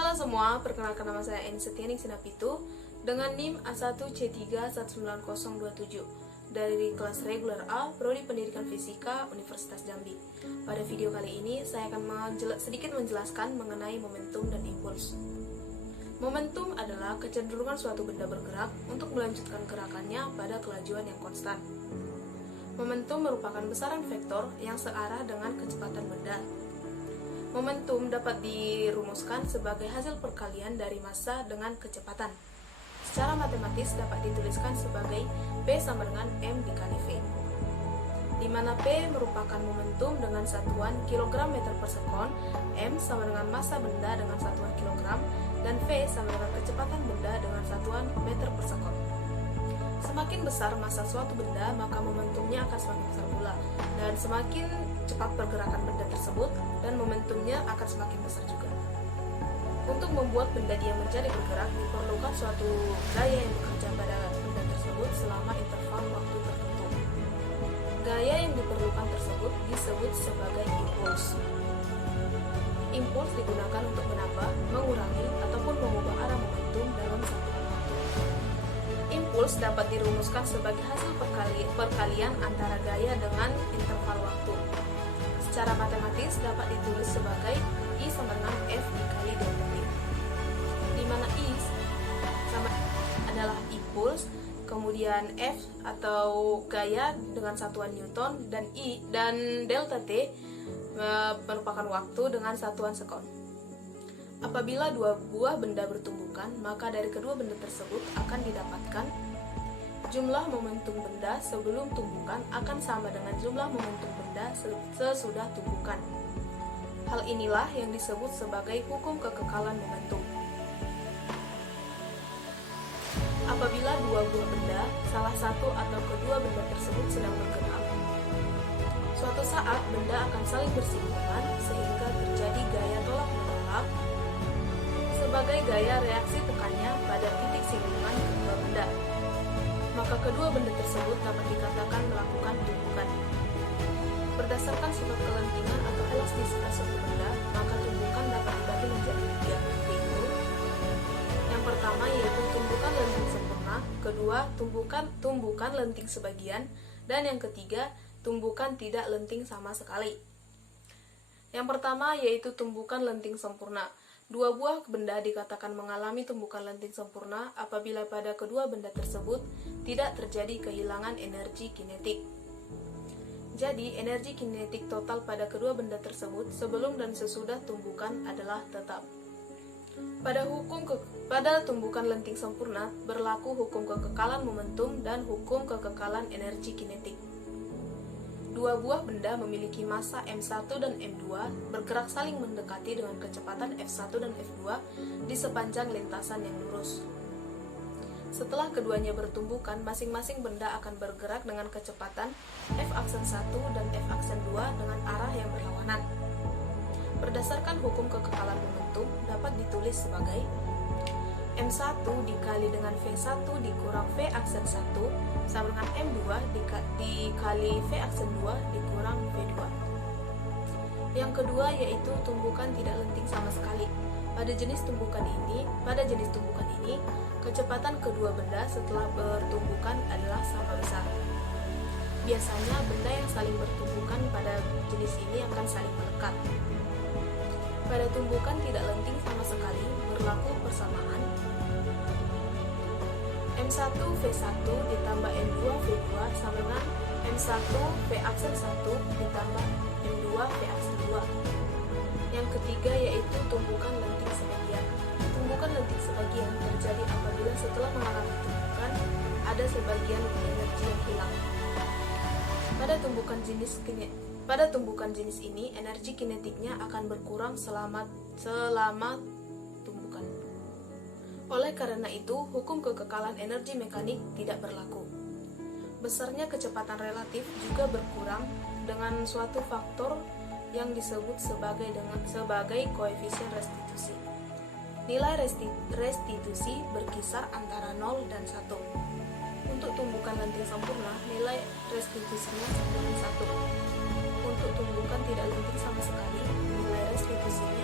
Halo semua, perkenalkan nama saya Eni Setianing Sinapitu dengan NIM A1C3190027 dari kelas reguler A, Prodi Pendidikan Fisika, Universitas Jambi. Pada video kali ini, saya akan sedikit menjelaskan mengenai momentum dan impuls. Momentum adalah kecenderungan suatu benda bergerak untuk melanjutkan gerakannya pada kelajuan yang konstan. Momentum merupakan besaran vektor yang searah dengan kecepatan benda. Momentum dapat dirumuskan sebagai hasil perkalian dari massa dengan kecepatan. Secara matematis dapat dituliskan sebagai P sama dengan M dikali V, di mana P merupakan momentum dengan satuan kilogram meter per sekon, M sama dengan massa benda dengan satuan kilogram, dan V sama dengan kecepatan benda dengan satuan meter per sekon. Semakin besar massa suatu benda, maka momentumnya akan semakin besar pula, dan semakin cepat pergerakan benda tersebut, dan momentumnya akan semakin besar juga. Untuk membuat benda dia menjadi bergerak, diperlukan suatu gaya yang bekerja pada benda tersebut selama interval waktu tertentu. Gaya yang diperlukan tersebut disebut sebagai impuls. Impuls digunakan untuk menambah, mengurangi, ataupun mengubah arah momentum dalam satu waktu. Impuls dapat dirumuskan sebagai hasil perkalian antara gaya dengan interval waktu. Secara matematis dapat ditulis sebagai I sama dengan F dikali delta T, di mana I sama adalah impuls, kemudian F atau gaya dengan satuan Newton, dan delta T merupakan waktu dengan satuan sekon. Apabila dua buah benda bertumbukan, maka dari kedua benda tersebut akan didapatkan jumlah momentum benda sebelum tumbukan akan sama dengan jumlah momentum benda sesudah tumbukan. Hal inilah yang disebut sebagai hukum kekekalan momentum. Apabila dua buah benda, salah satu atau kedua benda tersebut sedang bergerak, suatu saat benda akan saling bersinggungan sehingga terjadi gaya tolak-menolak sebagai gaya reaksi tekannya pada titik singgungan kedua benda. Maka kedua benda tersebut dapat dikatakan melakukan tumbukan. Berdasarkan sifat kelentingan atau elastisitas suatu benda, maka tumbukan dapat dibagi menjadi tiga, yaitu yang pertama yaitu tumbukan lenting sempurna, kedua tumbukan lenting sebagian, dan yang ketiga tumbukan tidak lenting sama sekali. Yang pertama yaitu tumbukan lenting sempurna. Dua buah benda dikatakan mengalami tumbukan lenting sempurna apabila pada kedua benda tersebut tidak terjadi kehilangan energi kinetik. Jadi, energi kinetik total pada kedua benda tersebut sebelum dan sesudah tumbukan adalah tetap. Pada tumbukan lenting sempurna berlaku hukum kekekalan momentum dan hukum kekekalan energi kinetik. Dua buah benda memiliki massa M1 dan M2 bergerak saling mendekati dengan kecepatan F1 dan F2 di sepanjang lintasan yang lurus. Setelah keduanya bertumbukan, masing-masing benda akan bergerak dengan kecepatan F aksen 1 dan F aksen 2 dengan arah yang berlawanan. Berdasarkan hukum kekekalan momentum dapat ditulis sebagai M1 dikali dengan V1 dikurang V aksen 1 sama dengan M2 dikali V aksen 2 dikurang V2. Yang kedua yaitu tumbukan tidak lenting sama sekali. Pada jenis tumbukan ini, kecepatan kedua benda setelah bertumbukan adalah sama besar. Biasanya benda yang saling bertumbukan pada jenis ini akan saling melekat. Pada tumbukan tidak lenting sama sekali berlaku persamaan M1 V1 ditambah M2 V2 sama dengan M1 V aksen 1 ditambah M2 V aksen 2. Yang ketiga yaitu tumbukan lenting sebagian. Tumbukan lenting sebagian terjadi apabila setelah mengalami tumbukan ada sebagian energi yang hilang. Pada tumbukan jenis ini, energi kinetiknya akan berkurang selama tumbukan. Oleh karena itu, hukum kekekalan energi mekanik tidak berlaku. Besarnya kecepatan relatif juga berkurang dengan suatu faktor yang disebut sebagai koefisien restitusi. Nilai restitusi berkisar antara 0 dan 1. Untuk tumbukan lenting sempurna, nilai restitusinya sama dengan 1. Untuk tumbukan tidak lenting sama sekali, nilai restitusinya